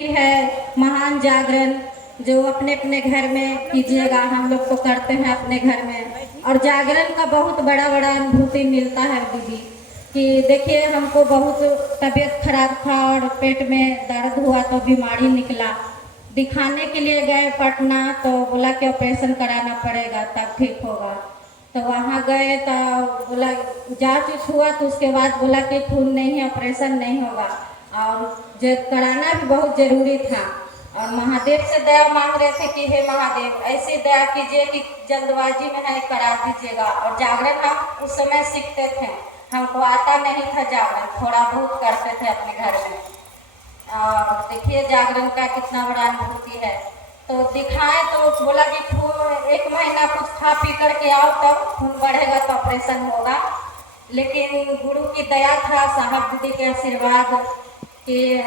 है महान जागरण जो अपने अपने घर में कीजिएगा। हम लोग तो करते हैं अपने घर में, और जागरण का बहुत बड़ा बड़ा अनुभूति मिलता है दीदी। कि देखिए, हमको बहुत तबीयत खराब था और पेट में दर्द हुआ तो बीमारी निकला। दिखाने के लिए गए पटना, तो बोला कि ऑपरेशन कराना पड़ेगा तब ठीक होगा। तो वहाँ गए तो बोला जांच हुआ, तो उसके बाद बोला कि खून नहीं है, ऑपरेशन नहीं होगा, और जो कराना भी बहुत जरूरी था। और महादेव से दया मांग रहे थे कि हे महादेव, ऐसी दया कीजिए कि जल्दबाजी में है करा दीजिएगा। और जागरण हम उस समय सीखते थे, हमको आता नहीं था जागरण, थोड़ा बहुत करते थे अपने घर में। और देखिए जागरण का कितना बड़ा अनुभूति है। तो दिखाएं तो बोला कि खून 1 महीना कुछ खा पी करके आओ, तब खून बढ़ेगा तो ऑपरेशन होगा। लेकिन गुरु की दया था, साहब दीदी के आशीर्वाद कि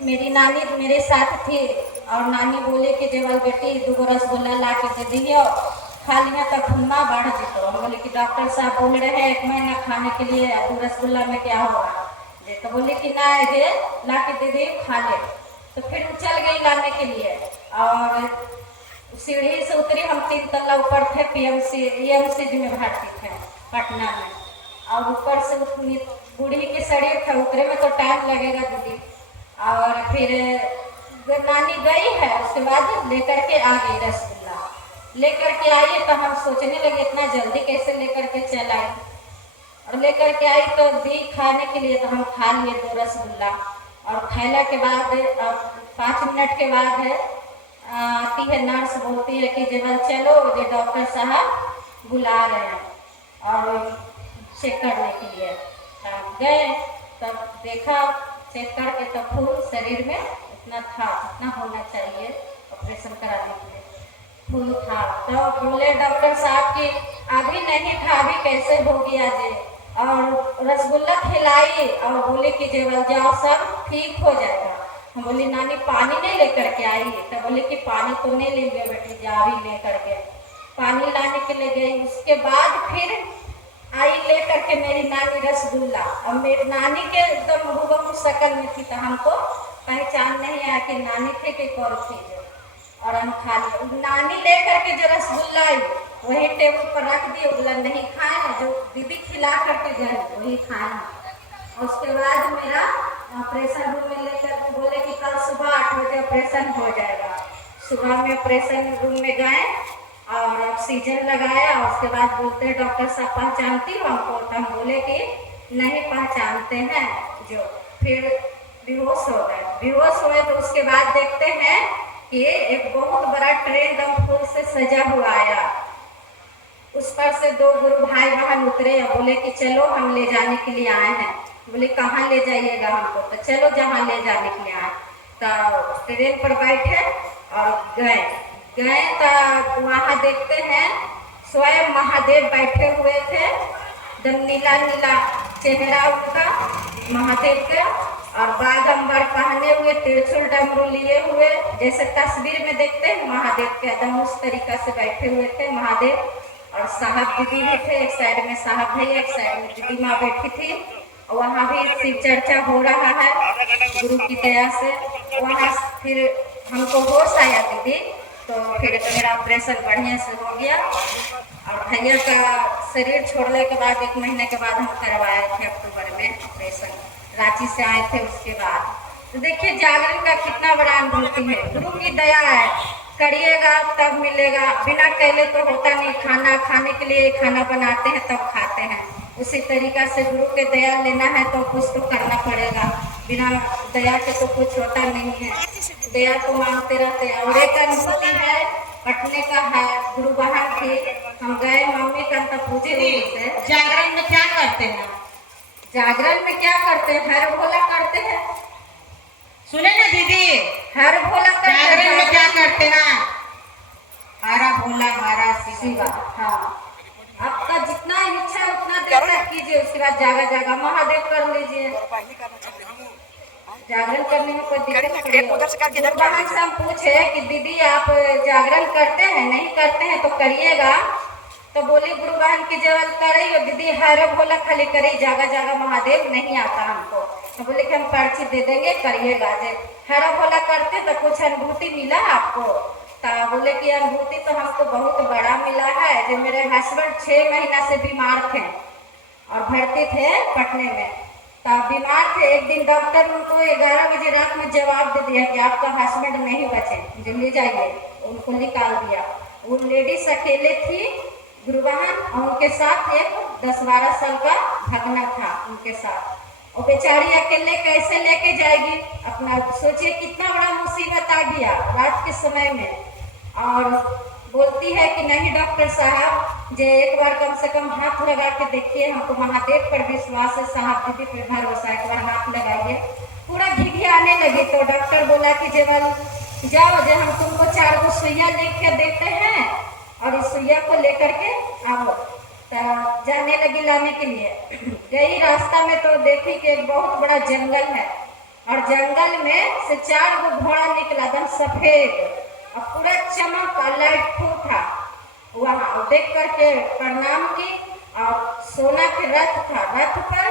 मेरी नानी मेरे साथ थी। और नानी बोले कि देवल बेटी 2 रसगुल्ला ला के दे दिए, खा लिया तब खूना बढ़ जितो। हम बोले कि डॉक्टर साहब बोल रहे हैं 1 महीना खाने के लिए, 2 रसगुल्ला में क्या होगा। तो बोले कि ना ये ला के दे दे, खा ले। तो फिर चल गई लाने के लिए, और सीढ़ी से उतरी, हम 3 तल्ला ऊपर थे, पीएमसी ईएमसी में भर्ती थे पटना में। और ऊपर से बूढ़ी के शरीर था, उतरे में तो टाइम लगेगा दीदी। और फिर नानी गई है, उसके बाद लेकर के आ गई रसगुल्ला लेकर के आई। तो हम सोचने लगे इतना जल्दी कैसे लेकर के चल आई। और लेकर के आई तो दी खाने के लिए, तो हम खा लिए 2 रसगुल्ला। और खाने के बाद 5 मिनट के बाद है आती है नर्स, बोलती है कि जब चलो, ये डॉक्टर साहब बुला रहे हैं और चेक करने के लिए। तब गए, तब देखा, चेक करके तब खून शरीर में इतना था, इतना होना चाहिए ऑपरेशन कराने के लिए, खून था। तो बोले डॉक्टर साहब कि अभी नहीं था, अभी कैसे हो गया जी। और रसगुल्ला खिलाई और बोले कि जेवल जाओ, सब ठीक हो जाएगा। हम बोली नानी पानी नहीं लेकर के आई। तो बोले कि पानी तो नहीं लेंगे बेटी, जा भी लेकर के। पानी लाने के लिए गई, उसके बाद फिर आई लेकर के मेरी नानी रसगुल्ला। और मेरी नानी के एकदम हूबहू शक्ल में थी, तो हमको पहचान नहीं आया कि नानी थे कि कौन थी जो। और हम खा लिए। नानी लेकर के जो रसगुल्ला आई वही टेबल पर रख दिए, बोला नहीं खाए ना, जो दीदी खिला करके गए वही खाए। उसके बाद मेरा ऑपरेशन रूम में लेकर के बोले कि कल सुबह 8 बजे ऑपरेशन हो जाएगा। सुबह में ऑपरेशन रूम में गए और ऑक्सीजन लगाया। उसके बाद बोलते डॉक्टर साहब पहचानती हो हमको। तो हम बोले कि नहीं पहचानते हैं जो। फिर बेहोश हो गए। बेहोश हुए तो उसके बाद देखते हैं कि एक बहुत बड़ा ट्रेन दम फूल से सजा हुआ आया। उस पर से 2 गुरु भाई बहन उतरे और बोले कि चलो हम ले जाने के लिए आए हैं। बोले कहाँ ले जाइएगा हमको। तो चलो जहाँ ले जाने के लिए आए। तो ट्रेन पर बैठे और गए तो वहाँ देखते हैं स्वयं महादेव बैठे हुए थे। एकदम नीला नीला चेहरा उनका महादेव का, और बागंबर पहने हुए, त्रिशूल डमरू लिए हुए, जैसे तस्वीर में देखते हैं महादेव के, एकदम उस तरीका से बैठे हुए थे महादेव। और साहब दीदी भी थे, एक साइड में साहब भैया, एक साइड में दीदी माँ बैठी थी। वहाँ भी शिव चर्चा हो रहा है गुरु की दया से। वहाँ फिर हमको होश आया दीदी, तो फिर मेरा ऑपरेशन बढ़िया से हो गया। और भैया का शरीर छोड़ने के बाद 1 महीने के बाद हम करवाए थे अक्टूबर में ऑपरेशन, रांची से आए थे उसके बाद। तो देखिए जागरण का कितना बड़ा अनुभूति है, गुरु की दया है। करिएगा तब मिलेगा, बिना कहले तो होता नहीं। खाना खाने के लिए खाना बनाते हैं तब खाते हैं, उसी तरीका से गुरु के दया लेना है तो कुछ तो करना पड़ेगा। बिना दया के तो कुछ होता नहीं है। दया को मांगते रहते हैं। और एक अनुभूति है पटने का है, गुरु बहन थी, हम गए, मम्मी का तो पूछे नहीं से जागरण में क्या करते हैं? जागरण में क्या करते हैं? हर भोला करते हैं। सुने ना दीदी, हर भोला करते हैं। जागरण में क्या करते हैं? हरा भोला हरा शिवा। हाँ, आपका जितना इच्छा उतना देर तक कीजिए, उसके बाद जागा जागा महादेव कर लीजिए। जागरण करने में कोई दिक्कत नहीं है। से हम पूछे कि दीदी आप जागरण करते हैं? नहीं करते हैं तो करिएगा। तो बोली गुरु बहन की जवल करे दीदी, हर भोला खाली करी, जागा जागा महादेव नहीं आता हमको। तो बोले कि हम पर्ची दे देंगे, करिएगा। जे हरा भोला करते तो कुछ अनुभूति मिला आपको? तो बोले कि अनुभूति तो हमको बहुत बड़ा मिला है। जो मेरे हस्बैंड 6 महीना से बीमार थे और भर्ती थे पटने में, तब बीमार थे। एक दिन डॉक्टर उनको 11 बजे रात में जवाब दे दिया कि आपका हस्बैंड नहीं बचे, जो ले जाइए। उनको निकाल दिया। वो लेडीज अकेले थी गुरुवाहन, और उनके साथ एक 10-12 साल का भगना था उनके साथ। और बेचारी अकेले कैसे लेके जाएगी अपना? सोचिए कितना बड़ा मुसीबत आ गया रात के समय में। और बोलती है कि नहीं डॉक्टर साहब, जे एक बार कम से कम हाथ लगा के देखिए, हमको महादेव पर विश्वास है साहब, दीदी पर भरोसा, एक बार हाथ लगाइए। पूरा घिघी आने लगी। तो डॉक्टर बोला कि जेवल जाओ, जब हम तुमको 4 गो सुइया लेके देते हैं और इस सुइया को लेकर के आओ। तो जाने लगी लाने के लिए। गई रास्ता में तो देखी कि एक बहुत बड़ा जंगल है, और जंगल में से 4 गो घोड़ा निकला, एकदम सफेद और पूरा चमक और लाइटफुल था वहाँ। देख करके प्रणाम की, और सोना के रथ था, रथ पर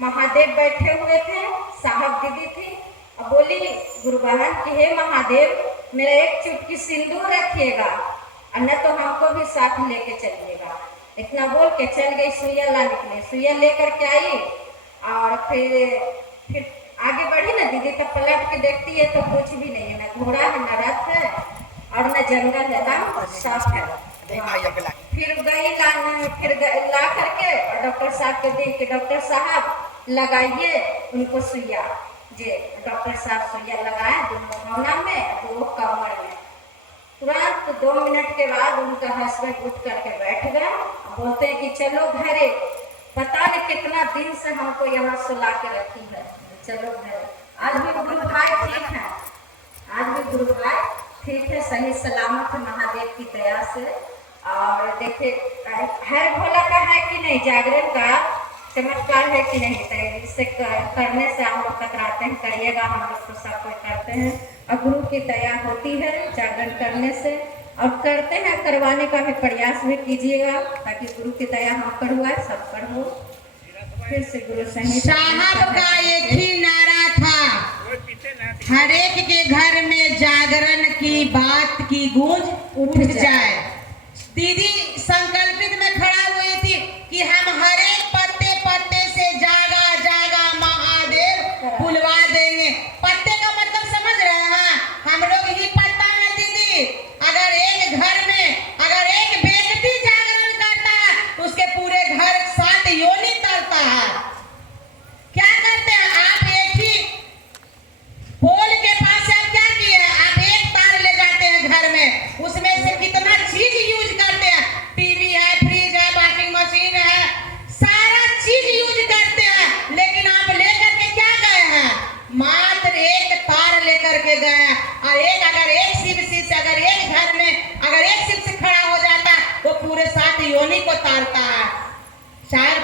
महादेव बैठे हुए थे, साहब दीदी थी। और बोली गुरुवाहन कि हे महादेव, मेरा एक चुटकी सिंदूर रखिएगा, और न तो हमको भी साथ लेके चलिएगा। इतना बोल के चल गई सुइया ला निकले। सुइया लेकर के आई, और फिर आगे बढ़ी ना दीदी, तो पलट के देखती है तो कुछ भी नहीं है, ना घोड़ा है, ना रथ है, और न जंगल है, ना साफ है। फिर ला करके डॉक्टर साहब के दी कि डॉक्टर साहब लगाइए उनको सुइया। जे डॉक्टर साहब सुइया लगाए, दोनों घोना में, 2 कमर में। तुरंत 2 मिनट के बाद उनका हस्बैंड उठ करके बैठ गया। बोलते हैं कि चलो घरे, पता नहीं कितना दिन से हमको यहाँ सुला के रखी है, चलो घरे। आज भी गुरु भाई ठीक है, आज भी गुरु भाई ठीक है, सही सलामत है महादेव की दया से। और देखिए हर भोला का है कि नहीं, जागरण का चमत्कार है कि नहीं, तो इससे करने से हम लोग कतराते हैं, करिएगा, हम लोग तो सब कोई करते हैं। और गुरु की दया होती है जागरण करने से, और करते हैं, करवाने का भी प्रयास भी कीजिएगा, ताकि गुरु की दया हम पर हुआ, सब पर हो। फिर से गुरु संहिता साहब का एक ही नारा था, हर एक के घर में जागरण की बात की गूंज उठ जाए। दीदी संकल्पित में खड़ा हुई थी कि हम हर एक पत्ते पत्ते से जागा जागा महादेव बुलवा देंगे। पत्ते का मतलब समझ रहे हैं? हम लोग ही पत्ता है दीदी। अगर एक घर में अगर एक व्यक्ति जागरण करता है तो उसके पूरे घर 7 योनि तलता है। क्या करते हैं आप? एक ही पोल के पास से आप क्या किए हैं? आप एक तार ले जाते हैं घर में, उसमें से कितना चीज यूज करते हैं, टीवी है, फ्रिज है, वॉशिंग मशीन है, सारा चीज यूज करते हैं। लेकिन आप लेकर के क्या गए हैं? मात्र एक तार लेकर के गए हैं। और अगर एक शिव से अगर एक घर में अगर एक शिव से खड़ा हो जाता है, वो पूरे 7 योनि को तारता है। शायद